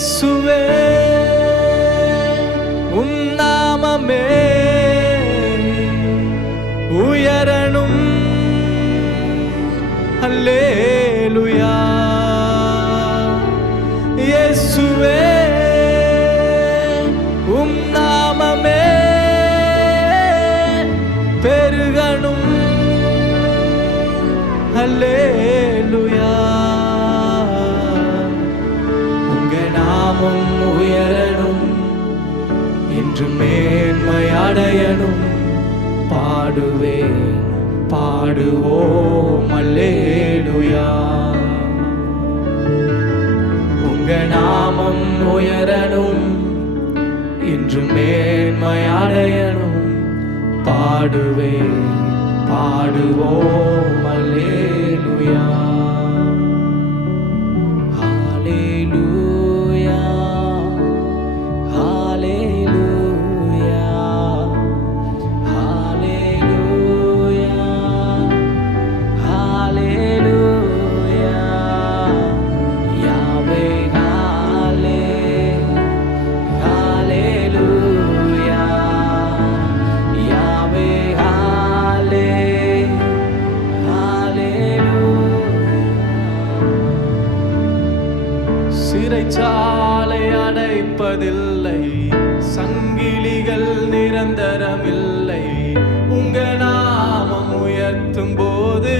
இயேசுவே உம் நாமமே உயரணும். அல்லேலூயா. இயேசுவே உம் நாமமே பெருகணும். அல்லேலூயா. உங்க நாமம் உயரணும், என்று மேன்மை அடையணும். பாடுவேன் பாடுவோம் அல்லேலூயா. உங்க நாமம் உயரணும், என்று மேன்மை அடையணும். பாடுவேன் பாடுவோம் அல்லேலூயா. ஹalleluya ஹalleluya ஹalleluya ஹalleluya. யாவே ஹalleluya யாவே சிறைச்சாலை அடைப்பதில்லை, சங்கிலிகள் நிரந்தரமில்லை. உங்க நாமம் உயர்த்தும் போது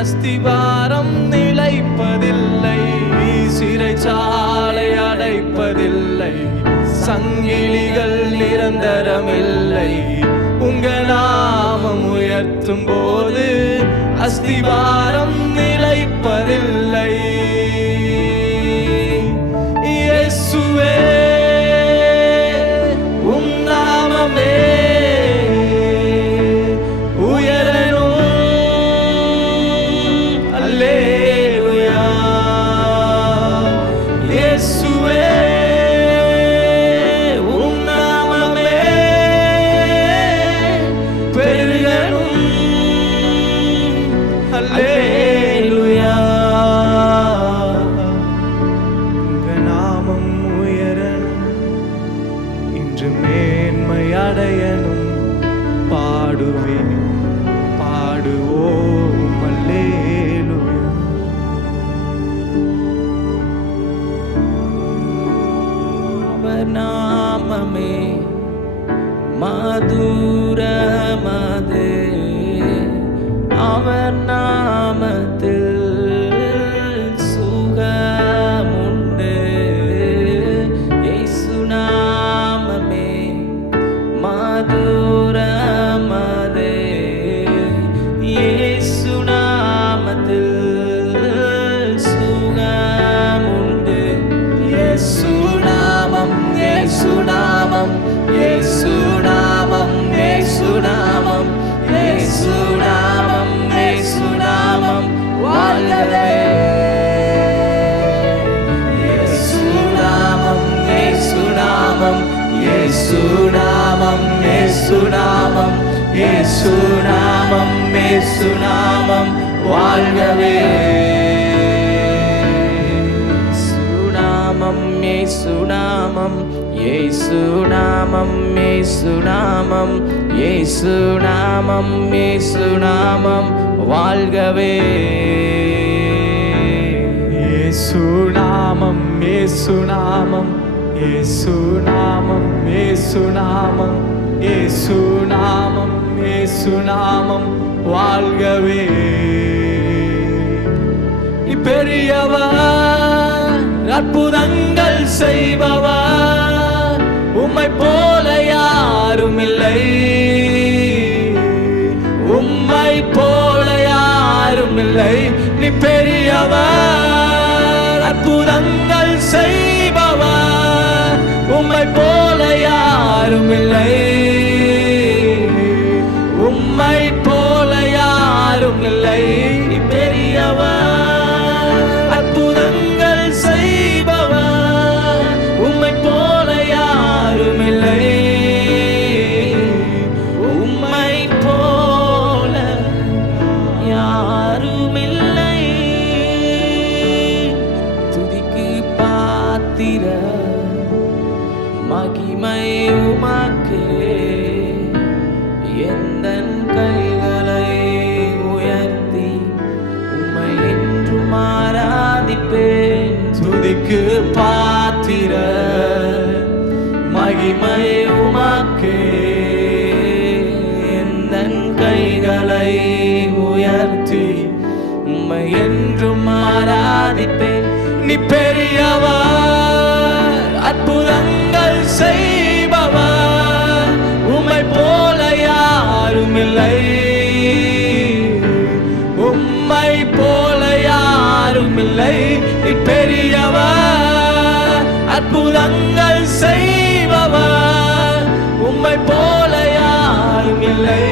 அஸ்திபாரம் நிலைப்பதில்லை. சிறைச்சாலை அடைப்பதில்லை, சங்கிலிகள் நிரந்தரமில்லை. உங்க நாமம் உயர்த்தும் போது அஸ்திபாரம் நிலைப்பதில்லை. இயேசுவே உம் நாமமே உயரணும். அல்லேலூயா. இயேசுவே உம் நாமமே பெருகணும். அல்லேலூயா. மேன்மை அடையணும். பாடுவேன் பாடுவோம் அல்லேலூயா. அவர் நாமமே மதுரமதே, அவர் நாமத்தில் சுகமுண்டு. இயேசு நாமமே மதுரமதே, இயேசு நாமத்தில் சுகமுண்டு. இயேசு நாமம் இயேசு நாமம் இயேசு நாமம் இயேசு நாமம் இயேசு நாமம் இயேசு நாமம் வாழ்கவே. இயேசு நாமம் இயேசு நாமம் இயேசு நாமம் இயேசு நாமம் இயேசு நாமம் இயேசு நாமம் வாழ்கவே. இயேசு நாமம் இயேசு நாமம் இயேசு நாமம் இயேசு நாமம் இயேசு நாமம் வாழ்கவே. இயேசு நாமம் இயேசு நாமம் இயேசு நாமம் இயேசு நாமம் இயேசு நாமம் இயேசு நாமம் வாழ்கவே. பெரியவர், அற்புதங்கள் செய்பவர், உம்மை போல யாரும் இல்லை. உம்மை போல யாரும் இல்லை. நீ பெரியவர், அற்புதங்கள் செய்பவர், உம்மை போல யாரும் இல்லை. உம்மை போல யாரும் இல்லை. நீ பெரியவர், அற்புதங்கள் செய்பவர், உம்மை போல யாரும் இல்லை. உம்மை போல யாரும் இல்லை. துதிக்கு எந்தன் கைகளை உயர்த்தி உம்மை என்றும் ஆராதிப்பேன். நீ பெரியவர், அற்புதங்கள் செய்பவர், உம்மை போல யாரும் இல்லை. உம்மை போல யாரும் இல்லை. நீ பெரியவர், அற்புதங்கள் செய்பவர், உம்மை போல யாரும் இல்லை.